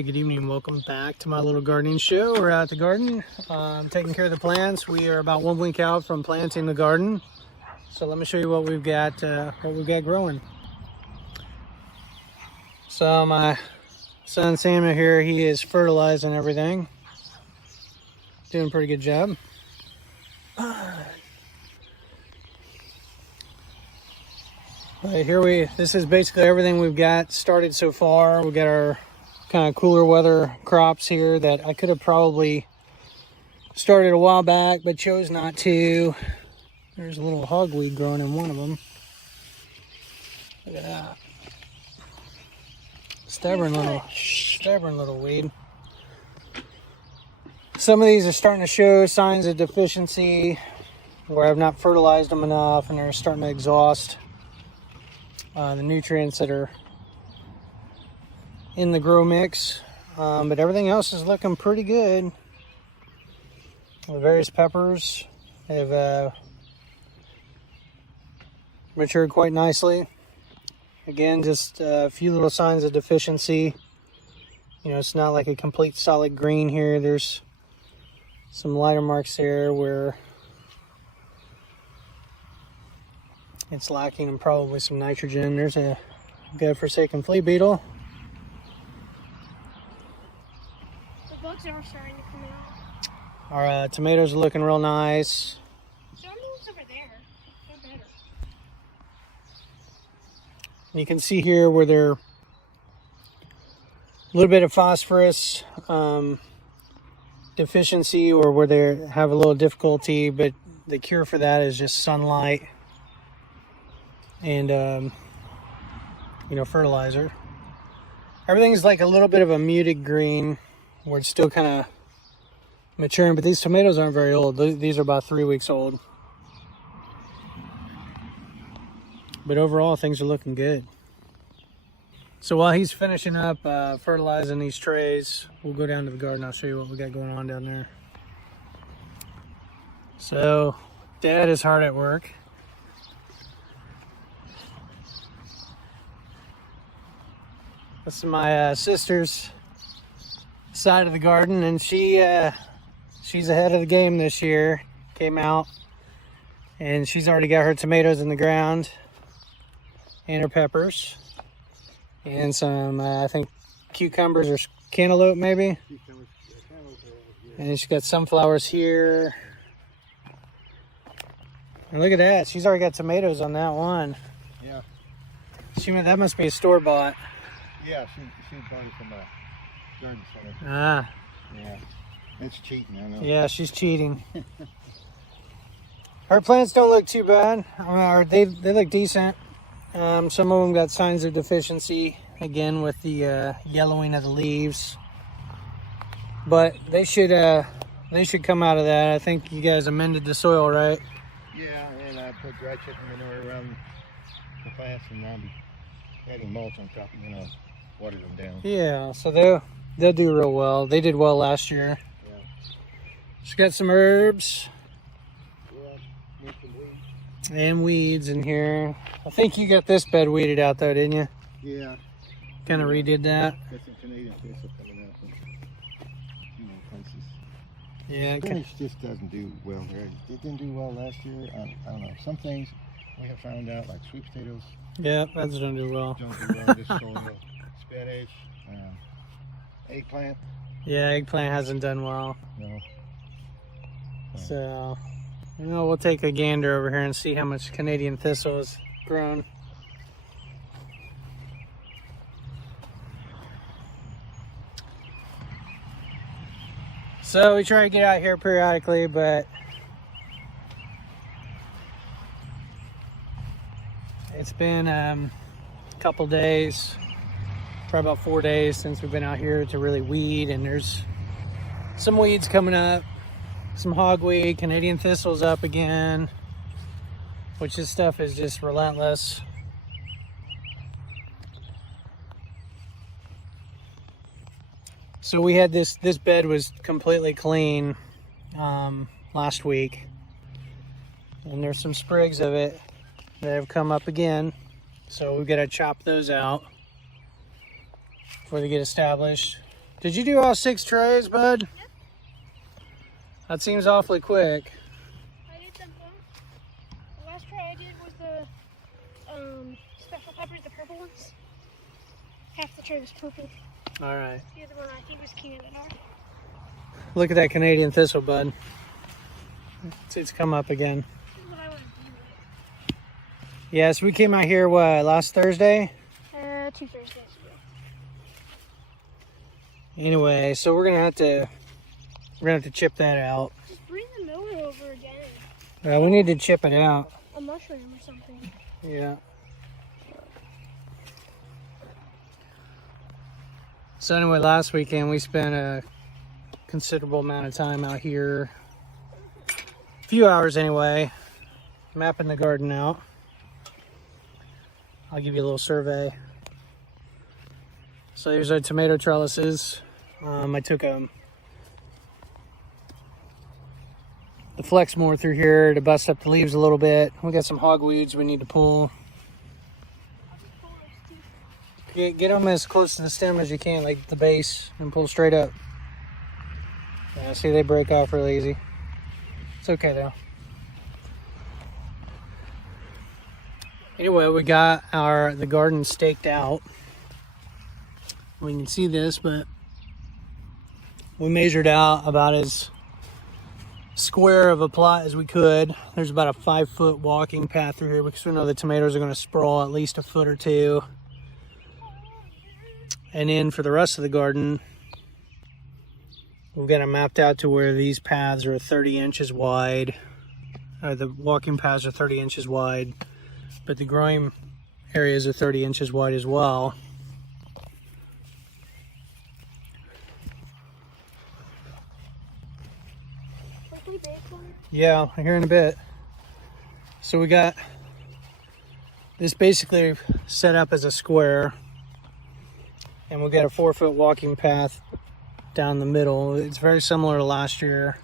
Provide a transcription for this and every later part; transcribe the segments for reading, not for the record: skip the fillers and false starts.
Hey, good evening. Welcome back to my little gardening show. We're out at the garden. I'm taking care of the plants. We are about 1 week out from planting the garden. So let me show you what we've got growing. So my son Samuel here, he is fertilizing everything. Doing a pretty good job. Right, this is basically everything we've got started so far. We've got our kind of cooler weather crops here that I could have probably started a while back, but chose not to. There's a little hogweed growing in one of them. Look at that. Stubborn little weed. Some of these are starting to show signs of deficiency where I've not fertilized them enough and they're starting to exhaust the nutrients that are in the grow mix, but everything else is looking pretty good. The various peppers have matured quite nicely. Again, just a few little signs of deficiency. You know, it's not like a complete solid green here. There's some lighter marks there where it's lacking in probably some nitrogen. There's a godforsaken flea beetle. The bugs are starting to come out. Our tomatoes are looking real nice. Some over there. They're better. You can see here where they're a little bit of phosphorus deficiency, or where they have a little difficulty, but the cure for that is just sunlight and fertilizer. Everything's like a little bit of a muted green where it's still kind of maturing, but these tomatoes aren't very old. These are about 3 weeks old, but overall things are looking good. So while he's finishing up fertilizing these trays, we'll go down to the garden. I'll show you what we got going on down there. So Dad is hard at work. This is my sister's side of the garden, and she's ahead of the game this year. Came out and she's already got her tomatoes in the ground and her peppers and some I think cucumbers or cantaloupe maybe. And she's got sunflowers here. And look at that, she's already got tomatoes on that one. Yeah. That must be a store-bought. Yeah, she bought it from a garden center. Ah. Yeah. It's cheating, I know. Yeah, she's cheating. Her plants don't look too bad. They look decent. Some of them got signs of deficiency, again with the yellowing of the leaves. But they should come out of that. I think you guys amended the soil, right? Yeah, and I put dry chicken manure around the plants, and I'm adding mulch on top, water them down. Yeah, so they'll do real well. They did well last year. Yeah. She's got some herbs. Yeah, and weeds in here. I think you got this bed weeded out though, didn't you? Yeah. Kind of redid that. Got some Canadian thistle coming out from, places. Yeah. Spinach just doesn't do well there. It didn't do well last year. I don't know. Some things we have found out, like sweet potatoes. Yeah, that's don't do well. Don't do well this soil. Spinach, eggplant. Yeah, eggplant hasn't done well. No. So, we'll take a gander over here and see how much Canadian thistle has grown. So we try to get out here periodically, but it's been a couple days, probably about 4 days since we've been out here to really weed, and there's some weeds coming up, some hogweed, Canadian thistle's up again, which this stuff is just relentless. So we had this bed was completely clean last week, and there's some sprigs of it that have come up again, so we've got to chop those out before they get established. Did you do all 6 trays, bud? Yep. That seems awfully quick. I did them both. The last tray I did was the special peppers, the purple ones. Half the tray was purple. All right. The other one I think was Canada. Look at that Canadian thistle, bud. It's come up again. This is what I want to do. Yes, we came out here, what, last Thursday? 2 Thursdays ago. Anyway, so we're gonna have to chip that out. Just bring the miller over again. We need to chip it out. A mushroom or something. Yeah. So anyway, last weekend we spent a considerable amount of time out here. A few hours anyway, mapping the garden out. I'll give you a little survey. So here's our tomato trellises. I took the flex mower through here to bust up the leaves a little bit. We got some hogweeds we need to pull. Get them as close to the stem as you can, like the base, and pull straight up. Yeah, see, they break off really easy. It's okay though. Anyway, we got the garden staked out. We can see this, but we measured out about as square of a plot as we could. There's about a 5-foot walking path through here because we know the tomatoes are going to sprawl at least a foot or two. And then for the rest of the garden, we've got it mapped out to where these paths are 30 inches wide. The walking paths are 30 inches wide, but the growing areas are 30 inches wide as well. Yeah, here in a bit. So we got this basically set up as a square, and we've got a 4-foot walking path down the middle. It's very similar to last year,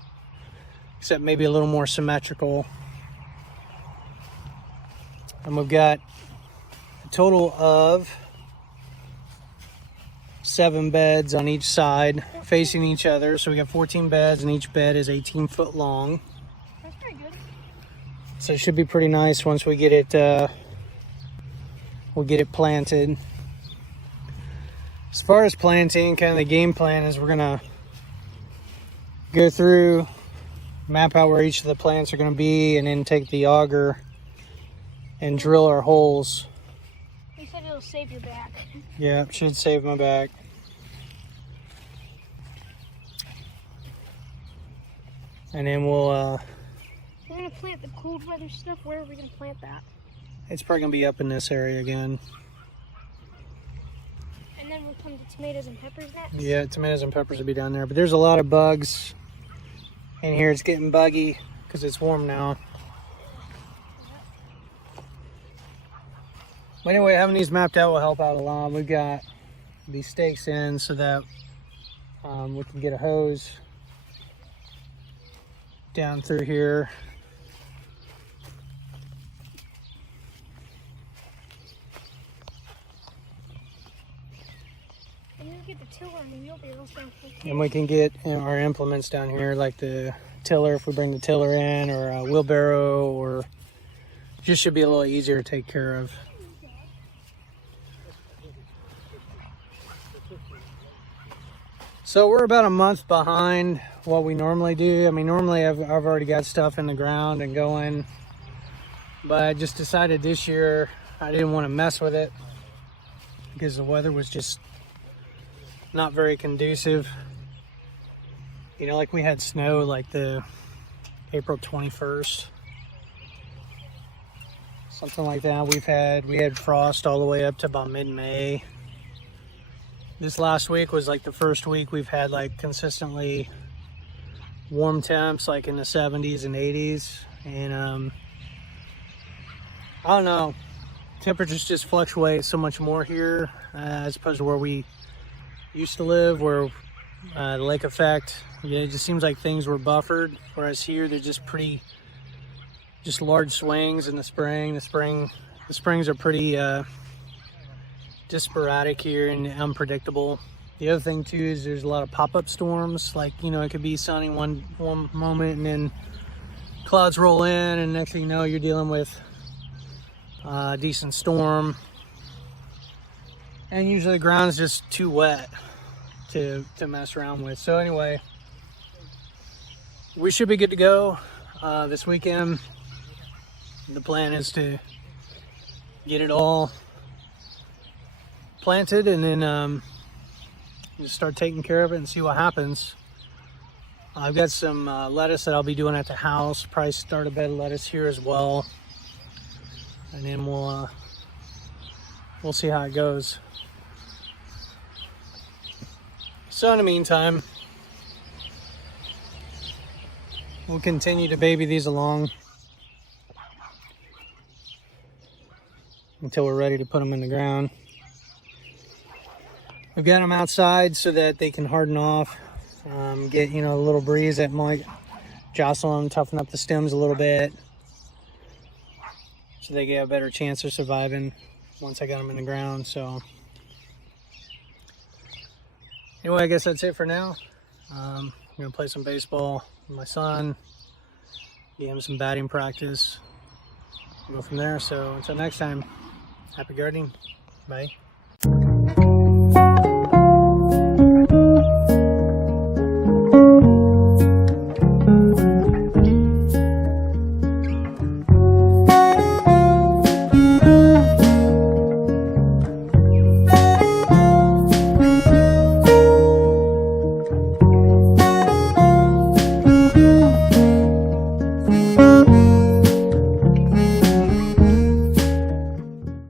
except maybe a little more symmetrical. And we've got a total of 7 beds on each side facing each other. So we got 14 beds, and each bed is 18 foot long. That's pretty good. So it should be pretty nice once we get it planted. As far as planting, kind of the game plan is we're gonna go through, map out where each of the plants are gonna be, and then take the auger and drill our holes. You said it'll save your back. Yeah, it should save my back. And then we'll We're gonna plant the cold weather stuff. Where are we gonna plant that? it's probably gonna be up in this area again. And then we'll come to tomatoes and peppers next. Yeah, tomatoes and peppers will be down there, but there's a lot of bugs in here. It's getting buggy because it's warm now. But anyway, having these mapped out will help out a lot. We've got these stakes in so that we can get a hose down through here. And then get the tiller and the wheelbarrows down here. And we can get our implements down here, like the tiller if we bring the tiller in, or a wheelbarrow, or just should be a little easier to take care of. So we're about a month behind what we normally do. I mean, normally I've already got stuff in the ground and going, but I just decided this year I didn't want to mess with it because the weather was just not very conducive. You know, like we had snow like the April 21st, something like that. We had frost all the way up to about mid-May. This last week was like the first week we've had like consistently warm temps, like in the 70s and 80s. And I don't know, temperatures just fluctuate so much more here as opposed to where we used to live, where the lake effect, yeah, it just seems like things were buffered, whereas here they're just large swings in the spring. The springs are pretty just sporadic here and unpredictable. The other thing too is there's a lot of pop-up storms. Like, you know, it could be sunny one moment and then clouds roll in, and next thing you know, you're dealing with a decent storm. And usually the ground's just too wet to mess around with. So anyway, we should be good to go this weekend. The plan is to get it all planted and then just start taking care of it and see what happens. I've got some lettuce that I'll be doing at the house. Probably start a bed of lettuce here as well, and then we'll see how it goes. So in the meantime, we'll continue to baby these along until we're ready to put them in the ground. We've got them outside so that they can harden off, get, you know, a little breeze that might jostle them, toughen up the stems a little bit, so they get a better chance of surviving once I got them in the ground. So anyway, I guess that's it for now. I'm gonna play some baseball with my son, give him some batting practice, go from there. So until next time, happy gardening. Bye.